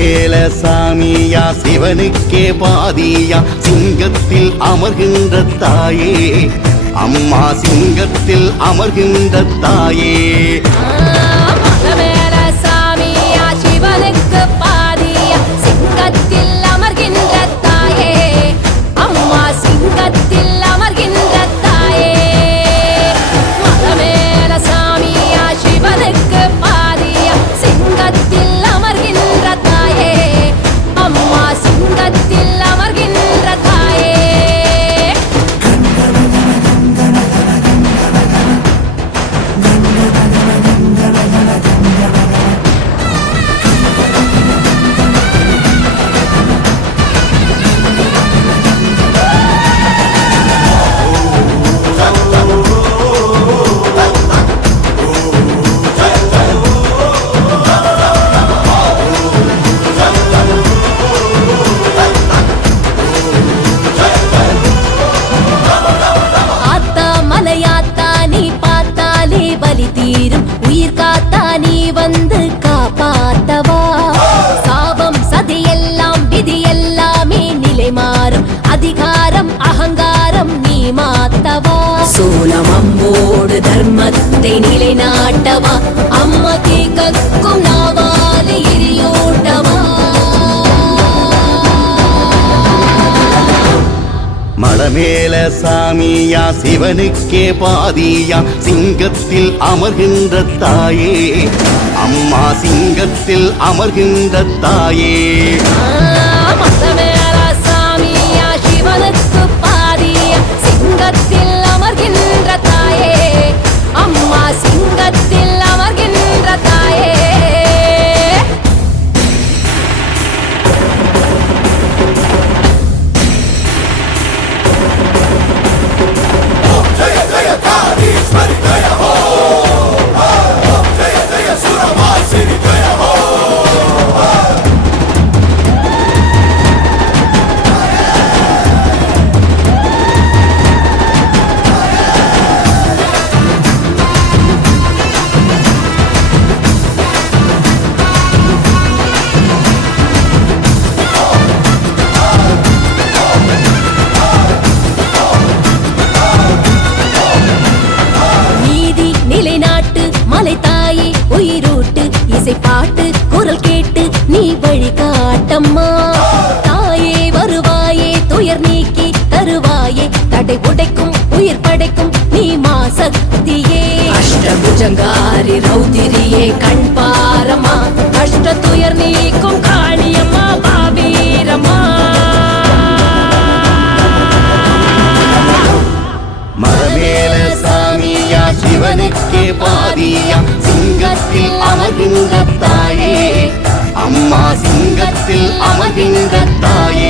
மலமேல சாமியா சிவனுக்கே பாதியா சிங்கத்தில் அமர்கின்ற தாயே அம்மா சிங்கத்தில் அமர்கின்ற தாயே மலமேல சாமியா சிவனுக்கு பாதியா சிங்கத்தில் அமர்கின்ற தாயே அம்மா சிங்கத்தில் அமர்கின்ற தாயே மலமேல சாமியா சிவனுக்கு பாதியா சிங்கத்தில் அமர்கின்ற தாயே அம்மா சிங்கத்தில் அமர்கின்ற தாயே உயிர் காத்தா நீ வந்து காப்பாத்தவா சாபம் சதியெல்லாம் விதி எல்லாமே நிலை மாறும் அதிகாரம் அகங்காரம் நீ மாத்தவா சோலம் அம்போடு தர்மத்தை நிலைநாட்டவா அம்மா கேட்கும் நாவாலி எரியோட்டவா மலமேல சாமியா சிவனுக்கே பாதியா சிங்கத்தில் அமர்கின்ற தாயே அம்மா சிங்கத்தில் அமர்கின்ற தாயே மலமேல சாமியா சிவனுக்கு பாதியா சிங்கத்தில் அமர்கின்ற தாயே அம்மா சிங்கத்தில் அமர்கின்ற தாயே பாட்டு குரல் கேட்டு நீ வழி காட்டம்மா தாயே வருவாயே துயர் நீக்கி தருவாயே தடை உடைக்கும் உயிர் படைக்கும் நீ மாசக்தியே அஷ்டபுஜங்காரி ரௌதிரியே கண் பாரமா கஷ்ட துயர் நீக்கும் காளியம்மா பாபீரம்மா மலமேல சாமியா சிவனுக்கே பாதியா சிங்கத்தில் அமர்கின்ற தாயே அம்மா சிங்கத்தில் அமர்கின்ற தாயே